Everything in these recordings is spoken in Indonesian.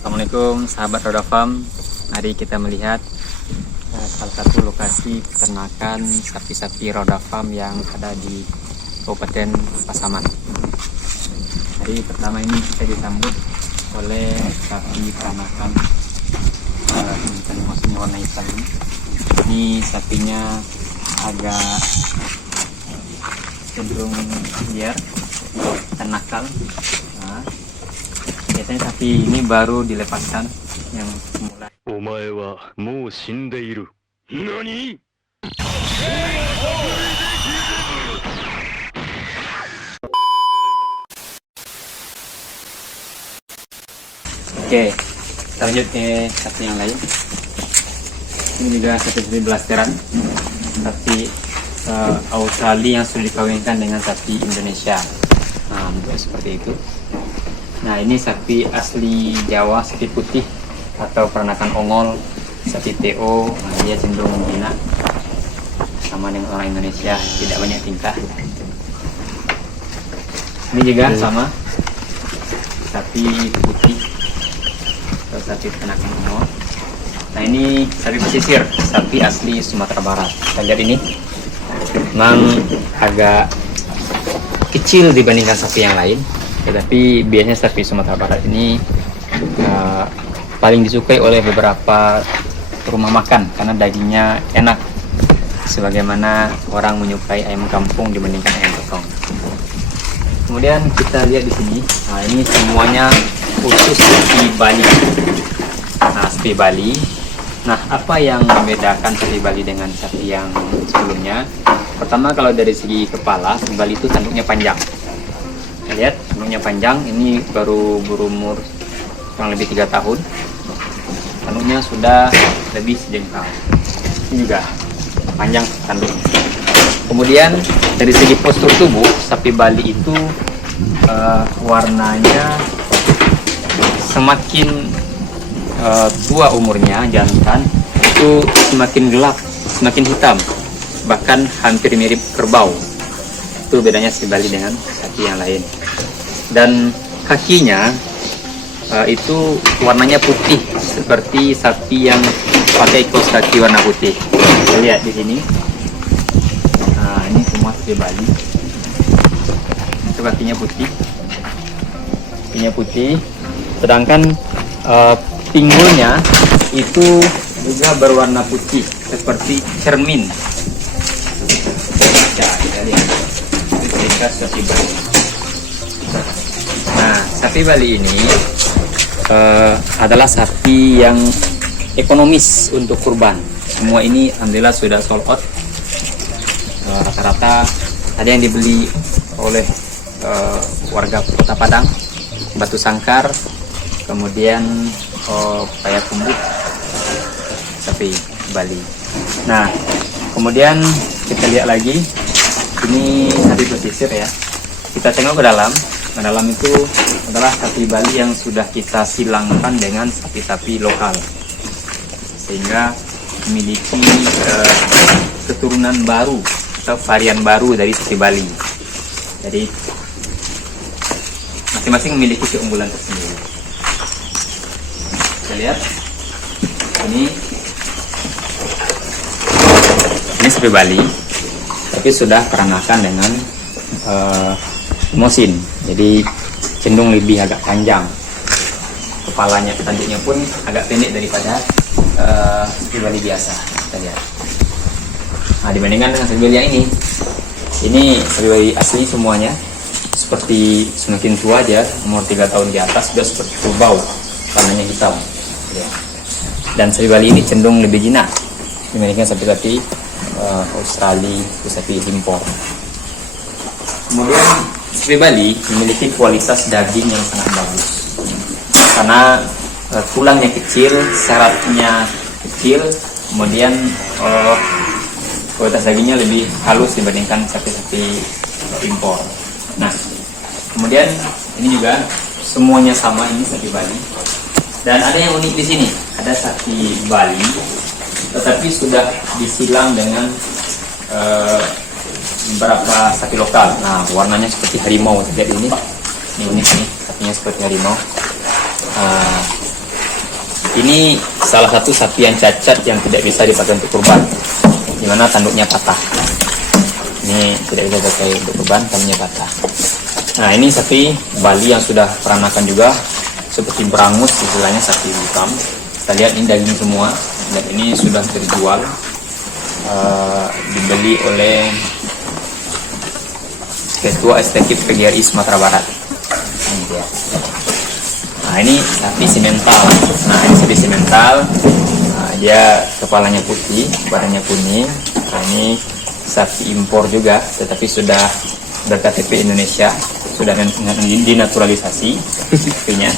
Assalamualaikum sahabat Roda Farm. Mari kita melihat salah satu lokasi peternakan sapi-sapi Roda Farm yang ada di Kabupaten Pasaman. Hari pertama ini kita disambut oleh sapi peternakan maksudnya warna hitam ini. Ini sapinya agak cenderung liar dan nakal. Biasanya sapi ini baru dilepaskan yang mulai. Omae wa mou shindeiru. Nani? Oke, kita lanjut ke sapi yang lain. Ini juga sapi blasteran, sapi Australia yang sudah dikawinkan dengan sapi Indonesia. Nah, seperti itu. Nah, ini sapi asli Jawa, sapi putih atau peranakan ongol, sapi TO. Nah, dia cenderung jinak, sama dengan orang Indonesia, tidak banyak tingkah. Ini juga sama, sapi putih atau sapi peranakan ongol. Nah, ini sapi pesisir, sapi asli Sumatera Barat. Kita lihat ini, memang agak kecil dibandingkan sapi yang lain. Tetapi biasanya sapi Sumatera Barat ini paling disukai oleh beberapa rumah makan karena dagingnya enak, sebagaimana orang menyukai ayam kampung dibandingkan ayam potong. Kemudian kita lihat di sini, nah ini semuanya khusus sapi Bali. Nah, sapi Bali. Nah, apa yang membedakan sapi Bali dengan sapi yang sebelumnya? Pertama, kalau dari segi kepala, sapi Bali itu tanduknya panjang. Lihat, tanduknya panjang, ini baru berumur kurang lebih 3 tahun. Tanduknya sudah lebih sejengkal. Ini juga panjang tanduknya. Kemudian dari segi postur tubuh, sapi Bali itu warnanya semakin tua umurnya, jantan itu semakin gelap, semakin hitam, bahkan hampir mirip kerbau. Itu bedanya sapi Bali dengan sapi yang lain. Dan kakinya itu warnanya putih seperti sapi yang pakai kaos kaki warna putih. Kita lihat di sini. Nah, ini semua sapi Bali. Itu kakinya putih. Kakinya putih. Sedangkan pinggulnya itu juga berwarna putih seperti cermin. Kita lihat. Sapi Bali. Nah, sapi Bali ini adalah sapi yang ekonomis untuk kurban. Semua ini alhamdulillah sudah sold out. Rata-rata ada yang dibeli oleh warga Kota Padang, Batu Sangkar, kemudian Payakumbuh, sapi Bali. Nah, kemudian kita lihat lagi. Ini sapi pesisir ya. Kita tengok ke dalam. Ke dalam itu adalah sapi Bali yang sudah kita silangkan dengan sapi-sapi lokal, sehingga memiliki keturunan baru atau varian baru dari sapi Bali. Jadi masing-masing memiliki keunggulan tersendiri. Kita lihat ini sapi Bali, tapi sudah peranakan dengan mosin, jadi cenderung lebih agak panjang. Kepalanya, tanduknya pun agak pendek daripada sapi Bali biasa. Kita lihat. Nah, dibandingkan dengan sapi Bali yang ini sapi Bali asli semuanya, seperti semakin tua aja, umur 3 tahun di atas sudah seperti kerbau, warnanya hitam. Dan sapi Bali ini cenderung lebih jinak dibandingkan sapi-sapi Australia, sapi impor. Kemudian sapi Bali memiliki kualitas daging yang sangat bagus karena tulangnya kecil, seratnya kecil, kemudian kualitas dagingnya lebih halus dibandingkan sapi-sapi impor. Nah, kemudian ini juga semuanya sama, ini sapi Bali. Dan ada yang unik di sini, ada sapi Bali tetapi sudah disilang dengan beberapa sapi lokal. Nah, warnanya seperti harimau, lihat ini. Ini unik nih, sapinya seperti harimau. Ini salah satu sapi yang cacat yang tidak bisa dipakai untuk kurban, dimana tanduknya patah. Ini tidak bisa dipakai untuk kurban, tanduknya patah. Nah, ini sapi Bali yang sudah peranakan juga, seperti berangus istilahnya, sapi hitam. Kita lihat ini daging semua, dan ini sudah terjual, dibeli oleh Ketua Eksekutif PGRI Sumatera Barat. Ini dia. Nah, ini sapi simental. Nah, ini sapi simental. Nah, dia kepalanya putih, badannya kuning. Nah, ini sapi impor juga, tetapi sudah berKTP Indonesia, sudah dinaturalisasi sapinya.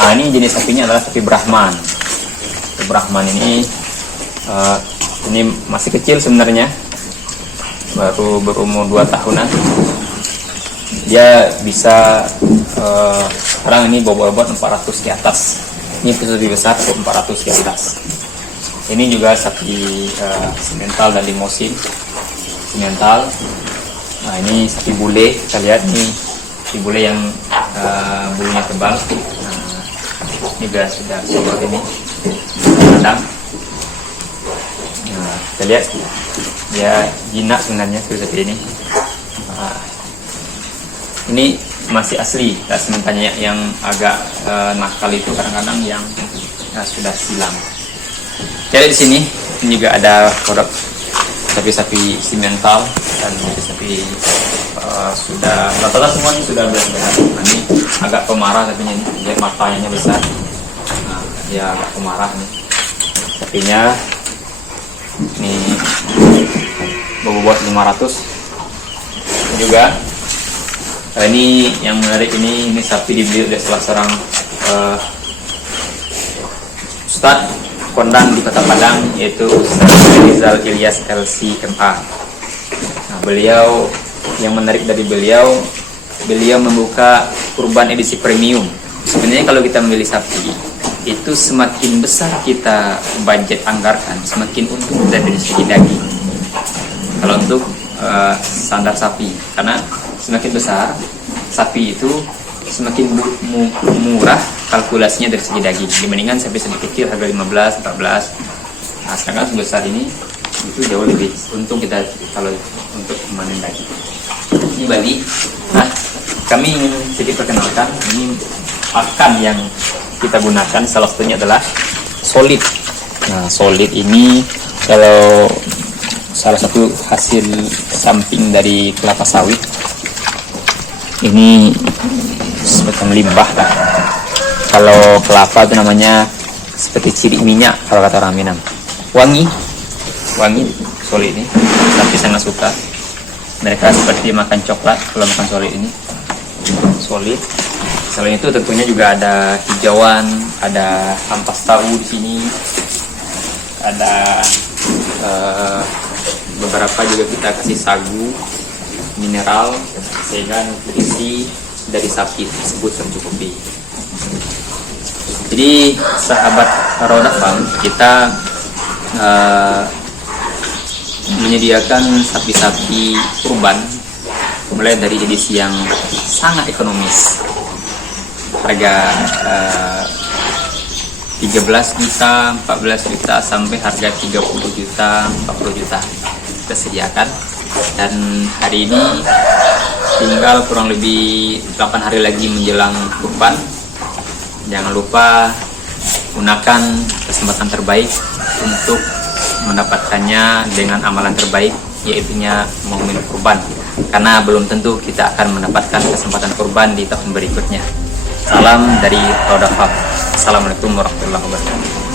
Nah, ini jenis sapinya adalah sapi Brahman. Sapi Brahman ini masih kecil sebenarnya, baru berumur 2 tahunan. Dia bisa sekarang ini bobot 400 ke atas. Ini lebih besar, 400 ke atas. Ini juga sapi simental dan limosin simental. Nah, ini sapi bule, kita lihat nih, sapi bule yang bulunya tebal. Nah, ini juga sudah seperti ini, padang. Nah, kita lihat dia jinak sebenarnya seperti ini. Nah, ini masih asli, sementara yang agak nakal itu kadang-kadang yang sudah silam. Jadi di sini juga ada produk sapi-sapi simental dan sapi sudah rata-rata semuanya sudah benar-benar. Nah, ini agak pemarah tapi ini dia matanya besar. Nah, dia agak pemarah nih. Sapinya ini bobot 500 juga. Ini yang menarik, ini sapi dibeli oleh salah seorang Ustadz kondang di Kota Padang, yaitu Ustadz Rizal Ilyas LCMA. Nah, beliau, yang menarik dari beliau membuka kurban edisi premium. Sebenarnya kalau kita membeli sapi itu semakin besar kita budget anggarkan, semakin untung dari segi daging. Kalau untuk standar sapi, karena semakin besar sapi itu semakin murah kalkulasinya dari segi daging dibandingkan sapi kecil harga 15, 14. Nah, sedangkan sebesar ini itu jauh lebih untung kita kalau untuk memanen daging. Ini Bali. Nah, kami ingin sedikit perkenalkan, ini pakan yang kita gunakan salah satunya adalah solid. Nah, solid ini kalau salah satu hasil samping dari kelapa sawit. Ini semacam limbah lah. Kalau kelapa itu namanya seperti ciri minyak kalau kata orang Minang. Wangi solid ini. Tapi sangat suka. Mereka seperti makan coklat kalau makan solid ini. Solid. Selain itu tentunya juga ada hijauan, ada ampas tahu di sini. Ada beberapa juga kita kasih sagu mineral sehingga nutrisi dari sapi tersebut tercukupi. Jadi sahabat Roda Farm, kita menyediakan sapi-sapi kurban mulai dari edisi yang sangat ekonomis, harga 13 juta, 14 juta sampai harga 30 juta, 40 juta kita sediakan. Dan hari ini tinggal kurang lebih 8 hari lagi menjelang kurban. Jangan lupa gunakan kesempatan terbaik untuk mendapatkannya dengan amalan terbaik, yaitu momen kurban, karena belum tentu kita akan mendapatkan kesempatan kurban di tahun berikutnya. Salam dari Roda Farm. Assalamualaikum warahmatullahi wabarakatuh.